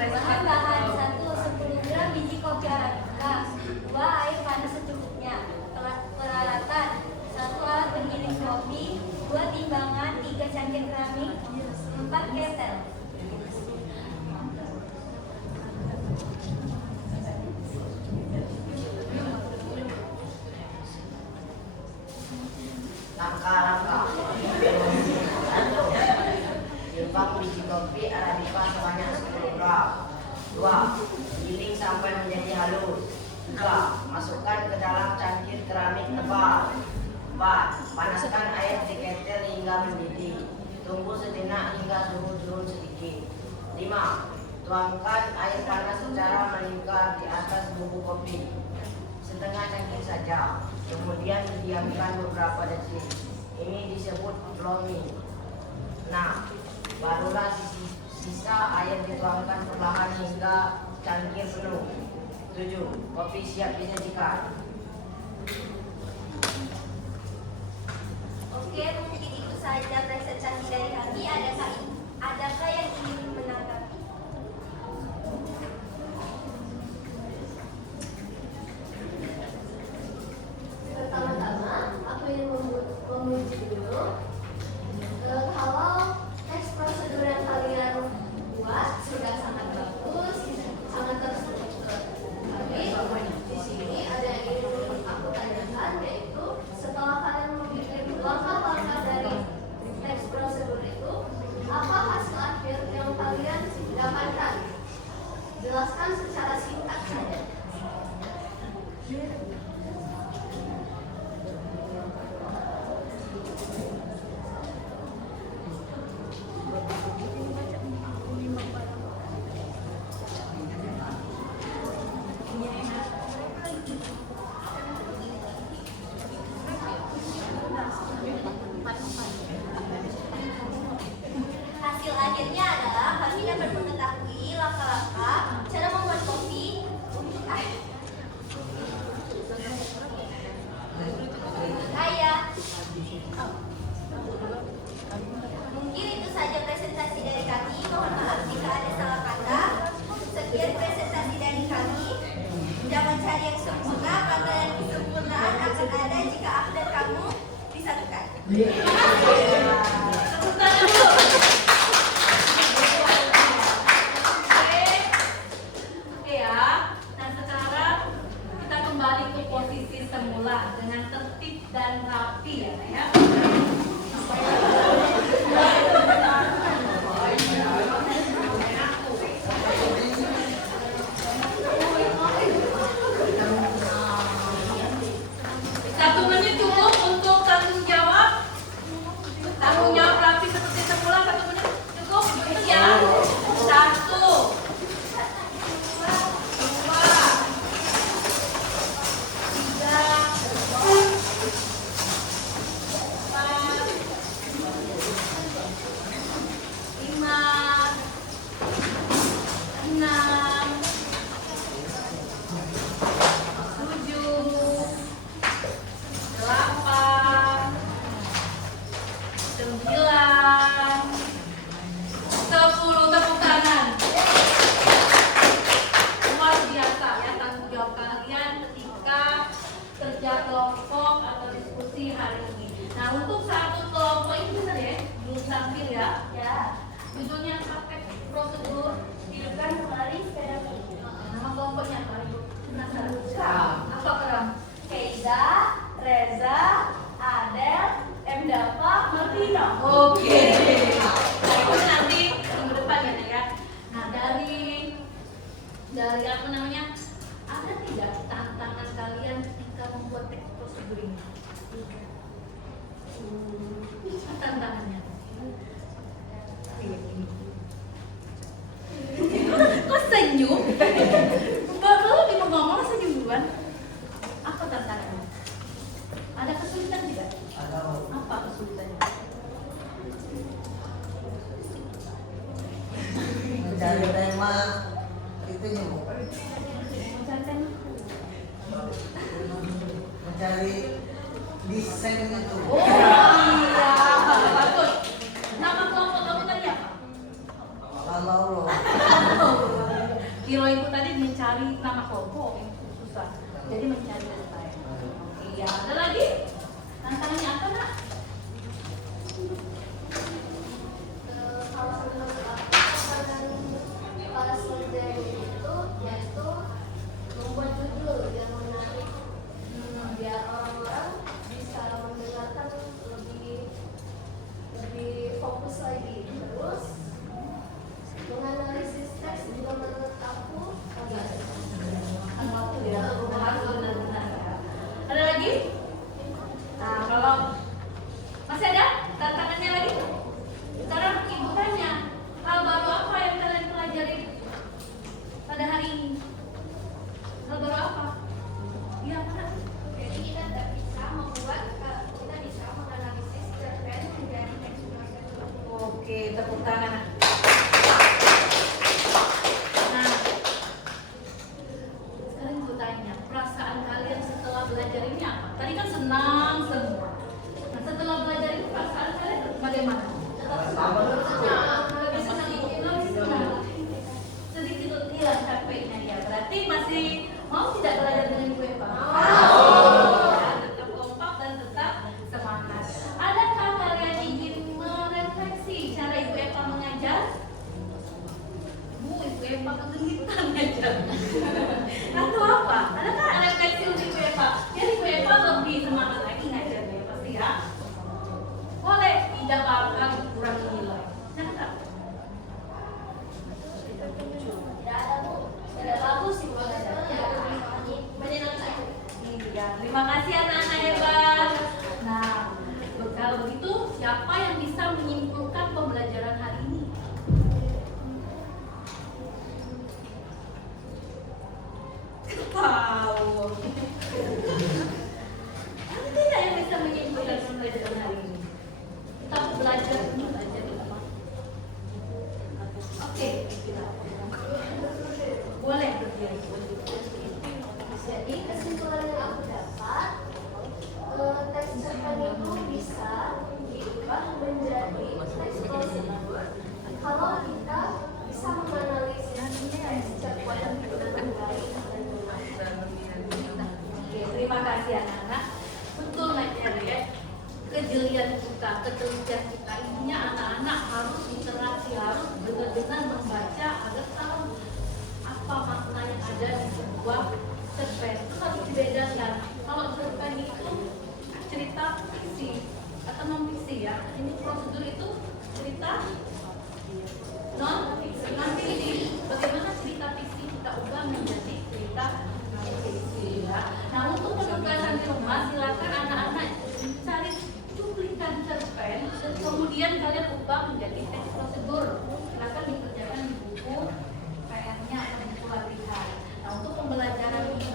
Bahan-bahan 10 gram biji kopi arabica, 2 air panas secukupnya. Peralatan 1 alat penggiling kopi, 2 timbangan, 3 cangkir keramik, 4 ketel. Langkah-langkah. 1. Timbang biji kopi arabica sebanyak 10 gram. 2. Giling sampai menjadi halus. 3. Masukkan ke dalam cangkir keramik tebal. 4. Panaskan air di ketel hingga mendidih. Tunggu sejenak hingga suhu turun sedikit. 5. Tuangkan air panas secara melingkar di atas bubuk kopi. Setengah cangkir saja. Kemudian didiamkan beberapa detik. Ini disebut blooming. Nah, barulah sisa air dituangkan perlahan hingga cangkir penuh. 7. Kopi siap disajikan. Oke, mungkin itu saja presentasi dari kami. Adakah yang ingin menanggapi? Pertama-tama, aku ingin memuji dulu kalau teks prosedur yang kalian buat sudah sangat bagus. Jelaskan secara singkat saja. Hasil akhirnya adalah kami dapat mengetahui langkah-langkah cara membuat kopi untuk ayah. Mungkin itu saja presentasi dari kami. Mohon maaf jika ada salah kata. Sekian presentasi dari kami. Jangan cari yang sempurna karena yang kesempurnaan akan ada jika aku dan kamu disatukan. Tepuk tangan dulu. Oke ya. Nah sekarang kita kembali ke posisi semula dengan tertib dan rapi ya. Satu menit cukup untuk tanggung jawab. Tanggung jawab rapi seperti semula, 1 menit cukup. Ya. 1, 2, 10, tepuk tangan. Luar biasa ya tanggung jawab kalian ketika kerja kelompok atau diskusi hari ini. Nah untuk satu kelompok ini benar ya, belum tampil ya. Ya, Judulnya praktek prosedur hidupkan kembali sepeda motor. nama kelompoknya apa? Ibu? Penasaran? Apa Keram? Keiza, Reza, Adel, M. Dava, Martino. Oke. Nah, itu nanti minggu depan ya. Nah, dari apa namanya? Ada tidak tantangan kalian ketika membuat teks prosedur ini? Apa tantangannya? Kok senyum? Baru lebih ngomong senyum duluan. Apa tantangannya? Ada kesulitan tidak? Apa kesulitannya? Mencari tema itu nyuruh. Mencari tema? Mencari desain itu. Oh iya, bagus. Nama kelompok kamu tadi apa? Lama Allah. Kiro ibu tadi mencari nama kelompok yang susah. Jadi mencari desain. Iya, ada lagi? Tantangannya apa nak? Salah satu tantangan para soldier itu yaitu membuat judul yang menarik, biar orang-orang bisa mendengarkan lebih fokus lagi. Terus menganalisis teks juga menurut aku agak Waktu ya, harus benar-benar. Ada lagi? Nah, kalau masih ada tantangannya lagi? Sekarang ibu tanya, hal baru apa yang kalian pelajari pada hari ini? Hal baru apa? Iya, mana? Jadi kita tidak bisa membuat, kita bisa menganalisis cerpen menjadi teks prosedur. Oke, tepuk tangan. Nah, sekarang ibu tanya, perasaan kalian setelah belajar ini apa? Tadi kan senang semua. Nah, setelah belajar ini perasaan kalian bagaimana? Lebih senang, lebih senang. Sedikit hilang capeknya ya. Berarti masih mau tidak belajar dengan Ibu Eva? Ya, tetap kompak dan tetap semangat. Adakah kalian ingin merefleksi cara Ibu Eva mengajar? Ibu Eva kesulitan ngajar. Atau apa? Adakah refleksi untuk Ibu Eva? Jadi Ibu Eva lebih semangat lagi ngajarnya pasti ya. Boleh, tidak apa-apa kurang nilai. Jangan tak? Tidak ada, Bu. Jadi kesimpulan yang aku dapat, teks cerpen itu bisa diubah menjadi teks prosedur kalau kita bisa menganalisis teks cerpen dengan baik dan benar. Oke, terima kasih anak-anak. Betul materi ya. Kejelian kita, ketelitian kita, intinya anak-anak harus interaksi, harus benar-benar membaca agar tahu apa makna yang ada di sebuah cerpen. Itu harus dibedakan. Kalau cerpen itu cerita fiksi atau non fiksi ya. Ini prosedur itu cerita non fiksi. Nanti bagaimana cerita fiksi kita ubah menjadi cerita non fiksi ya. Nah, untuk penugasan di rumah silakan anak-anak cari cuplikan cerpen dan kemudian kalian ubah menjadi teks prosedur. Silakan dikerjakan di buku PR-nya atau buku latihan. Nah, untuk pembelajaran ini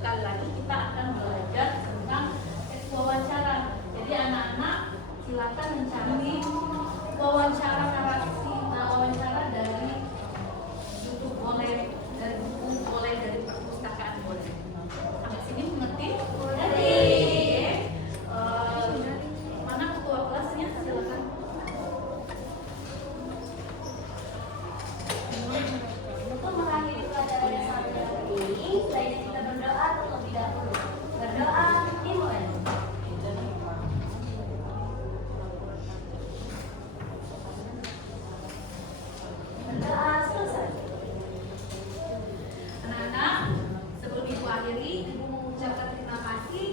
sekali lagi kita akan belajar tentang teks wawancara. Jadi anak-anak silakan mencari wawancara narasi, wawancara dari YouTube boleh, dari buku boleh, dari perpustakaan boleh. Sampai sini mengerti? Mengerti. Mana ketua kelasnya? Silakan. Untuk mengakhiri pelajaran yang satu ini, sebaiknya kita berdoa terlebih dahulu. Berdoa dimulai. Berdoa selesai. Anak-anak, sebelum ibu akhiri, ibu mengucapkan terima kasih.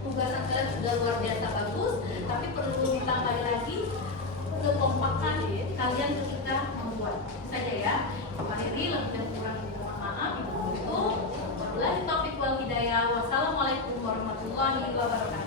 Tugasan kalian sudah luar biasa bagus, tapi perlu ditambahi lagi kekompakan kalian ketika membuat. Itu saja ya. Ibu akhiri, lebih dan kurang mohon maaf. Ibu tutup. Wabillahi taufiq wal hidayah. Wassalamualaikum warahmatullahi wabarakatuh.